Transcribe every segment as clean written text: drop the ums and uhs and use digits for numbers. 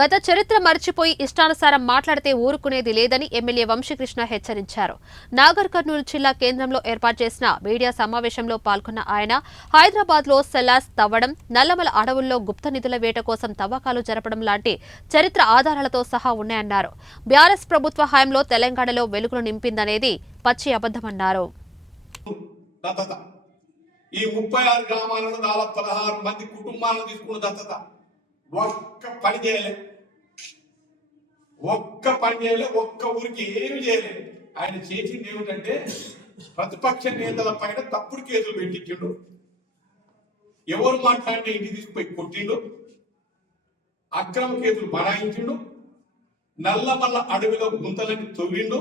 గత చరిత్ర మర్చిపోయి ఇష్టానుసారం మాట్లాడితే ఊరుకునేది లేదని ఎమ్మెల్యే వంశీకృష్ణ హెచ్చరించారు. నాగర్ కర్నూలు జిల్లా కేంద్రంలో ఏర్పాటు చేసిన మీడియా సమావేశంలో పాల్గొన్న ఆయన హైదరాబాద్లో సెల్లాస్ తవ్వడం, నల్లమల అడవుల్లో గుప్త నిధుల వేట కోసం తవ్వకాలు జరపడం లాంటి చరిత్ర ఆధారాలతో సహా ఉన్నాయన్నారు. బీఆర్ఎస్ ప్రభుత్వ హయాంలో తెలంగాణలో వెలుగులు నింపిందనేది పచ్చి అబద్దమన్నారు. ఈ 36 గ్రామాలను దాదాపు 16 మంది కుటుంబాలను తీసుకున్న దత్తత ఒక్క పని చేయలే, ఒక్క ఊరికి ఏమి చేయలేదు. ఆయన చేసింది ఏమిటంటే ప్రతిపక్ష నేతల పైన తప్పుడు కేసులు పెట్టించిండు, ఎవరు మాట్లాడిన ఇంటికి తీసుకుపోయి కొట్టిండు, అక్రమ కేసులు బనాయించిండు, నల్లమల్ల అడవిలో గుంతలని తవ్విండు.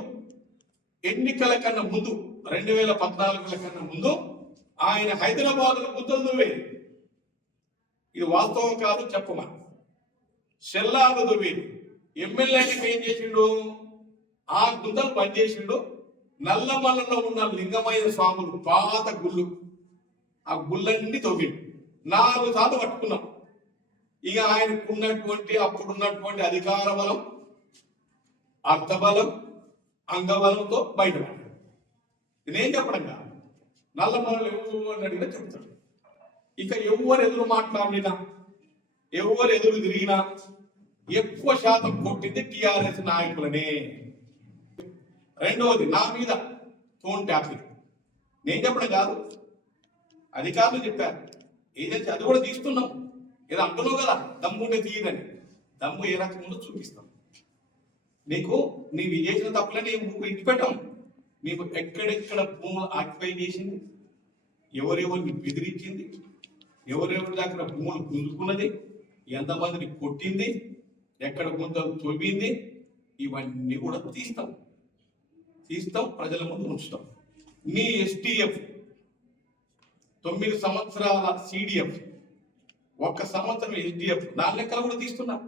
ఎన్నికల కన్నా ముందు 2014 కన్నా ముందు ఆయన హైదరాబాద్లో గుంతలు తవ్వేది. ఇది వాస్తవం కాదు చెప్పమా. సెల్లాలు తవ్వేది. ఎమ్మెల్యేకి ఏం చేసిండు, ఆ గుంతలు పనిచేసిండు. నల్లమల్లలో ఉన్న లింగమయ్య స్వాములు పాత గుళ్ళు, ఆ గుళ్ళన్నీ తవ్విండు. 4 సార్లు పట్టుకున్నాం. ఇక ఆయనకున్నటువంటి అప్పుడున్నటువంటి అధికార బలం, అర్థబలం, అంగబలంతో బయటపడ్డాడు. నేనేం చెప్పడం కాదు, నల్లమల్లలో ఎవరు అడిగినా చెప్తాడు. ఇక ఎవరు ఎదురు మాట్లాడినా, ఎవరు ఎదురు తిరిగినా ఎక్కువ శాతం కొట్టింది టిఆర్ఎస్ నాయకులనే. రెండవది నా మీద ఫోన్ ట్యాపింగ్. నేను చెప్పడం కాదు, అధికారులు చెప్పారు. ఏజెన్సీ అది కూడా తీస్తున్నాం. ఏదో అంటున్నావు కదా దమ్ముంటే తీయదని, దమ్ము ఏ రకంగా చూపిస్తాం. నీవు చేసిన తప్పులని ఇచ్చిపెట్టాం. నీకు ఎక్కడెక్కడ భూములు ఆక్యుపై చేసింది, ఎవరెవరిని బెదిరించింది, ఎవరెవరి దగ్గర భూములు గుంజుకున్నది, ఎంతమందిని కొట్టింది, ఎక్కడ గుంతలు తవ్వింది, ఇవన్నీ కూడా తీస్తాం ప్రజల ముందు ఉంచుతాం. నీ ఎస్టీఎఫ్ 9 సంవత్సరాల సిడిఎఫ్, 1 సంవత్సరం ఎస్డిఎఫ్ 4 లెక్కలు కూడా తీస్తున్నా.